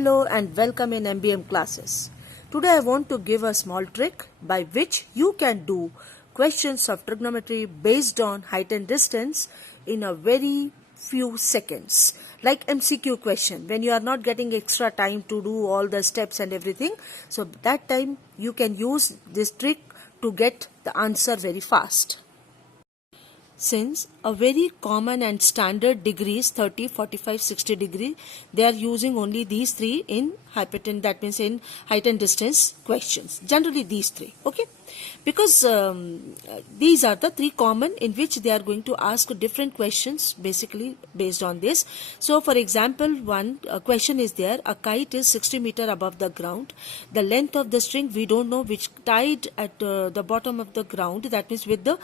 Hello and welcome in MBM classes. Today I want to give a small trick by which you can do questions of trigonometry based on height and distance in a very few seconds. Like MCQ question, when you are not getting extra time to do all the steps and everything, so that time you can use this trick to get the answer very fast. Since a very common and standard degrees 30, 45, 60 degree, they are using only these three in hypotenuse, that means in height and distance questions. Generally these three, okay? Because these are the three common in which they are going to ask different questions basically based on this. So for example, one question is there, a kite is 60 meter above the ground. The length of the string we don't know, which tied at the bottom of the ground, that means with the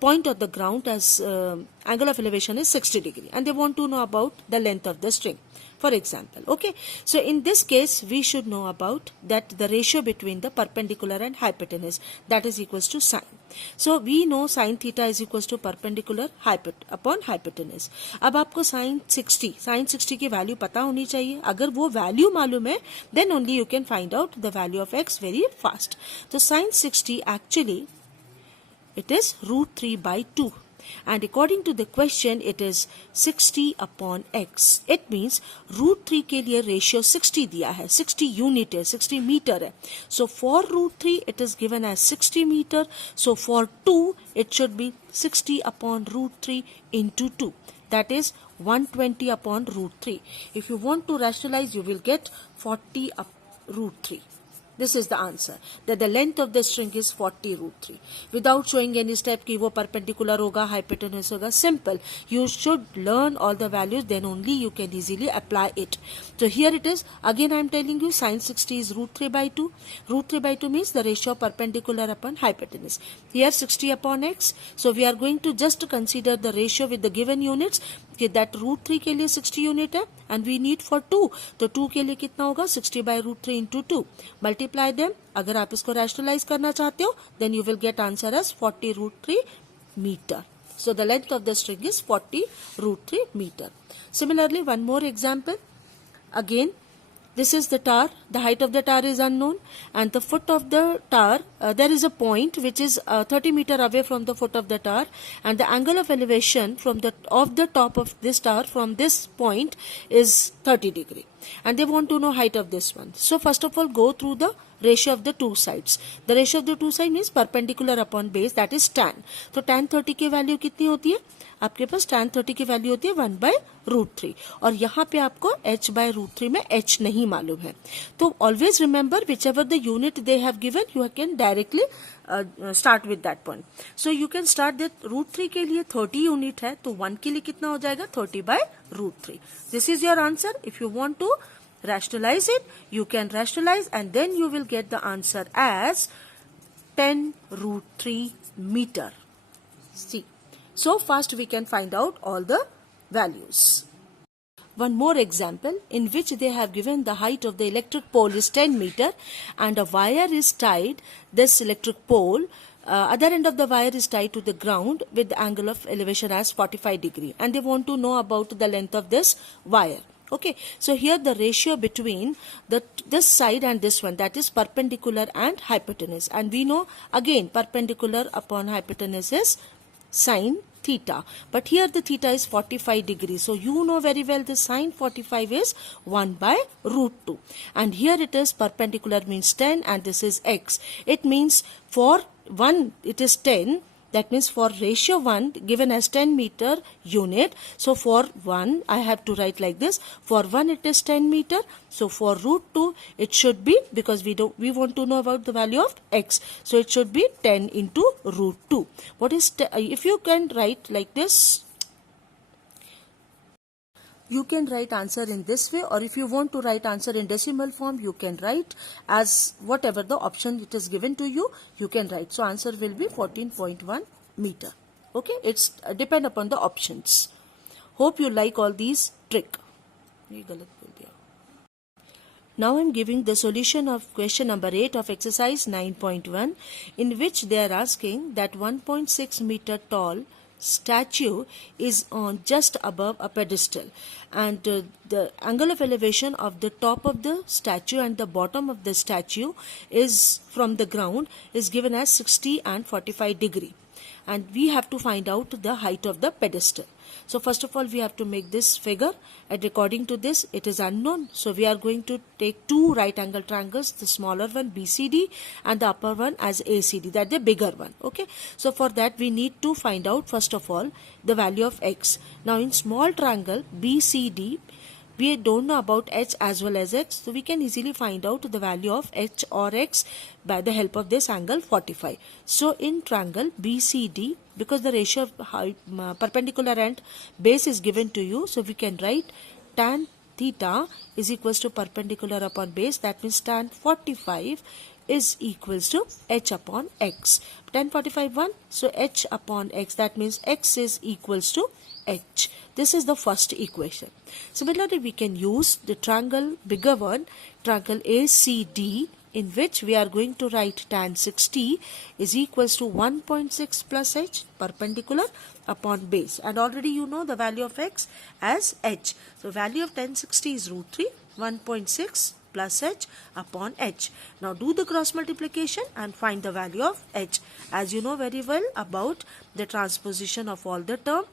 point of the ground as angle of elevation is 60 degree, and they want to know about the length of the string, for example. Okay, so in this case we should know about that the ratio between the perpendicular and hypotenuse, that is equals to sine. So we know sin theta is equals to perpendicular upon hypotenuse. अब आपको sin 60 की value पता होनी चाहिए. अगर वो value मालूम है, then only you can find out the value of x very fast. So sin 60 actually it is root 3 by 2. And according to the question it is 60 upon x. It means root 3 के लिए ratio 60 दिया है, 60 unit है, 60 meter है. So for root 3 it is given as 60 meter. So for 2 it should be 60 upon root 3 into 2. That is 120 upon root 3. If you want to rationalize, you will get 40 up root 3. This is the answer, that the length of the string is 40 root 3. Without showing any step कि वो perpendicular होगा, hypotenuse होगा, simple. You should learn all the values, then only you can easily apply it. So here it is. Again I am telling you sin 60 is root 3 by 2. Root 3 by 2 means the ratio of perpendicular upon hypotenuse. Here 60 upon x. So we are going to just consider the ratio with the given units. That root 3 के लिए 60 unit है, and we need for 2. तो 2 के लिए कितना होगा? 60 by root 3 into 2. Multiply them. अगर आप इसको rationalize करना चाहते हो, then you will get answer as 40 root 3 meter. So the length of the string is 40 root 3 meter. Similarly, one more example. Again, this is the tower. The height of the tower is unknown, and the foot of the tower, there is a point which is 30 meter away from the foot of the tower, and the angle of elevation from the top of this tower from this point is 30 degree, and they want to know height of this one. So first of all, go through the ratio of the two sides. The ratio of the two sides means perpendicular upon base, that is tan. तो tan 30 की value कितनी होती है? आपके पास tan 30 की value होती है 1 by root 3, और यहाँ पे आपको h by root 3 में h नहीं मालूम है. तो always remember whichever the unit they have given, you can directly start with that point. So you can start that root 3 के लिए 30 unit है, तो 1 के लिए कितना हो जाएगा? 30 by root 3. This is your answer. If you want to rationalize it, you can rationalize, and then you will get the answer as 10 root 3 meter. See, so fast we can find out all the values. One more example in which they have given the height of the electric pole is 10 meter, and a wire is tied, this electric pole, other end of the wire is tied to the ground with the angle of elevation as 45 degree, and they want to know about the length of this wire. Okay, so here the ratio between this side and this one, that is perpendicular and hypotenuse, and we know again perpendicular upon hypotenuse is sin theta, but here the theta is 45 degrees, so you know very well the sin 45 is 1 by root 2, and here it is perpendicular means 10, and this is x. It means for 1 it is 10, that means for ratio 1 given as 10 meter unit, so for 1 I have to write like this, for 1 it is 10 meter, so for root 2 it should be, because we want to know about the value of x, so it should be 10 into root 2. What is, if you can write like this, you can write answer in this way, or if you want to write answer in decimal form, you can write as whatever the option it is given to you, you can write. So answer will be 14.1 meter. Okay, it's depend upon the options. Hope you like all these trick. Now I am giving the solution of question number 8 of exercise 9.1, in which they are asking that 1.6 meter tall statue is on just above a pedestal, and the angle of elevation of the top of the statue and the bottom of the statue is from the ground is given as 60 and 45 degree, and we have to find out the height of the pedestal. So first of all we have to make this figure, and according to this it is unknown, so we are going to take two right angle triangles, the smaller one BCD and the upper one as ACD, that the bigger one. Okay, so for that we need to find out first of all the value of x. Now in small triangle BCD we don't know about h as well as x, so we can easily find out the value of h or x by the help of this angle 45. So in triangle BCD, because the ratio of perpendicular and base is given to you, so we can write tan theta is equals to perpendicular upon base, that means tan 45 is equals to h upon x. Tan 45 1, so h upon x, that means x is equals to h. This is the first equation. Similarly, we can use the triangle bigger one, triangle ACD, in which we are going to write tan 60 is equals to 1.6 plus h perpendicular upon base, and already you know the value of x as h. So value of tan 60 is root 3, 1.6 plus h upon h. Now do the cross multiplication and find the value of h. As you know very well about the transposition of all the term,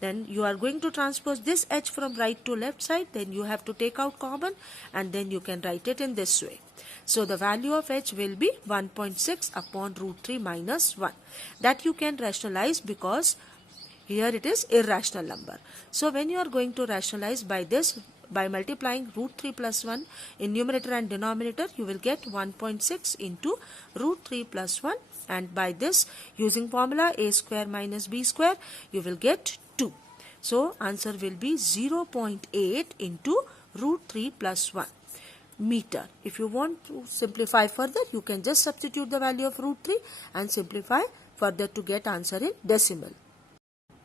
then you are going to transpose this h from right to left side, then you have to take out common and then you can write it in this way. So the value of h will be 1.6 upon root 3 minus 1. That you can rationalize because here it is irrational number. So when you are going to rationalize by this, by multiplying root 3 plus 1 in numerator and denominator, you will get 1.6 into root 3 plus 1, and by this using formula a square minus b square you will get 2. So answer will be 0.8 into root 3 plus 1 meter. If you want to simplify further, you can just substitute the value of root 3 and simplify further to get answer in decimal.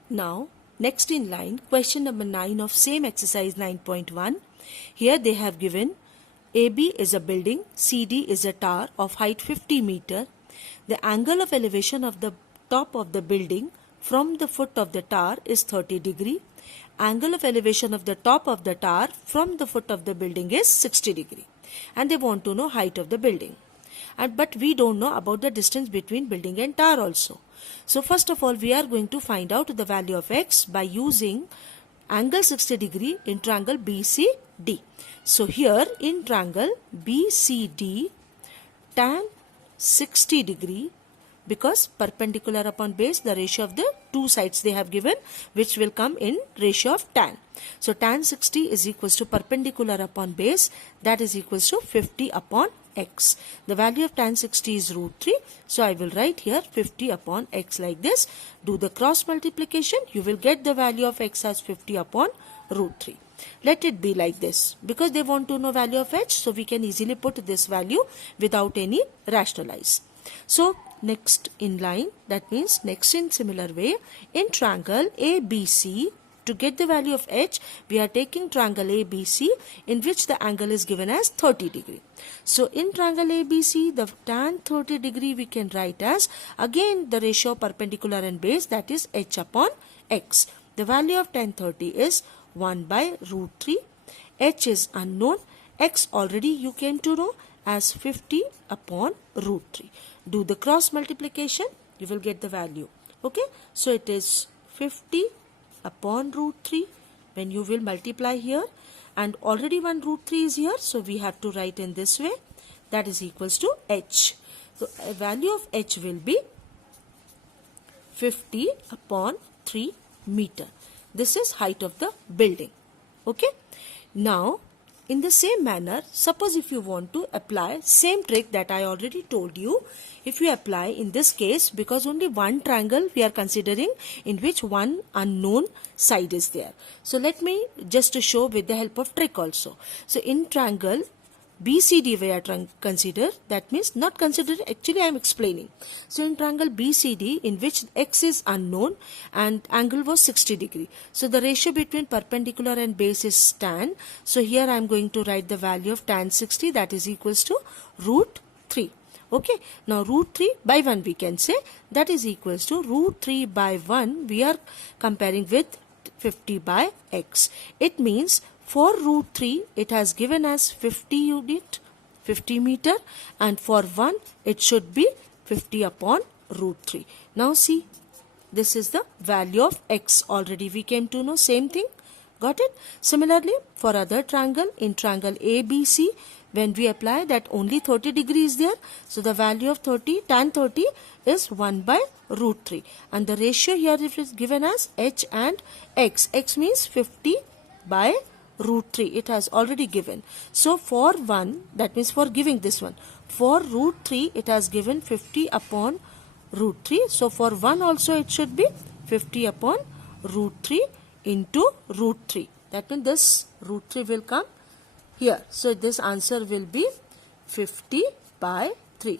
Now next in line, question number 9 of same exercise 9.1. Here they have given AB is a building, CD is a tower of height 50 meter. The angle of elevation of the top of the building from the foot of the tower is 30 degree. Angle of elevation of the top of the tower from the foot of the building is 60 degree. And they want to know height of the building. But we don't know about the distance between building and tower also. So first of all we are going to find out the value of x by using angle 60 degree in triangle BCD. So here in triangle BCD, tan 60 degree, because perpendicular upon base, the ratio of the two sides they have given, which will come in ratio of tan. So tan 60 is equals to perpendicular upon base, that is equals to 50 upon x. The value of tan 60 is root 3. So I will write here 50 upon x like this. Do the cross multiplication. You will get the value of x as 50 upon root 3. Let it be like this. Because they want to know value of h, so we can easily put this value without any rationalize. So next in line, that means next in similar way, in triangle ABC, to get the value of h, we are taking triangle ABC in which the angle is given as 30 degree. So in triangle ABC, the tan 30 degree we can write as again the ratio of perpendicular and base, that is h upon x. The value of tan 30 is 1 by root 3. H is unknown. X already you came to know as 50 upon root 3. Do the cross multiplication, you will get the value. Okay, so it is 50 upon root 3 when you will multiply here, and already one root 3 is here, so we have to write in this way, that is equals to h. So a value of h will be 50 upon 3 meter. This is height of the building. Okay, now in the same manner, suppose if you want to apply same trick that I already told you, if you apply in this case, because only one triangle we are considering in which one unknown side is there. So let me just show with the help of trick also. So in triangle BCD we are consider, that means not consider, actually I am explaining. So in triangle BCD in which x is unknown and angle was 60 degree. So the ratio between perpendicular and base is tan. So here I am going to write the value of tan 60, that is equals to root 3. Okay, now root 3 by 1 we can say, that is equals to root 3 by 1 we are comparing with 50 by x. It means for root 3 it has given as 50 unit, 50 meter, and for 1 it should be 50 upon root 3. Now see, this is the value of x. Already we came to know same thing. Got it? Similarly, for other triangle, in triangle ABC, when we apply that only 30 degrees is there, so the value of 30, tan 30 is 1 by root 3. And the ratio here is given as h and x. X means 50 by root 3. It has already given. So for 1, that means for giving this one, for root 3 it has given 50 upon root 3. So for 1 also it should be 50 upon root 3 into root 3. That means this root 3 will come here. So this answer will be 50 by 3.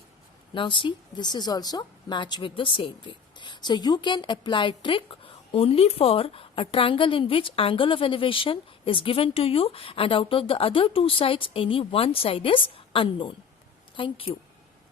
Now see, this is also matched with the same way. So you can apply trick only for a triangle in which angle of elevation is given to you and out of the other two sides any one side is unknown. Thank you.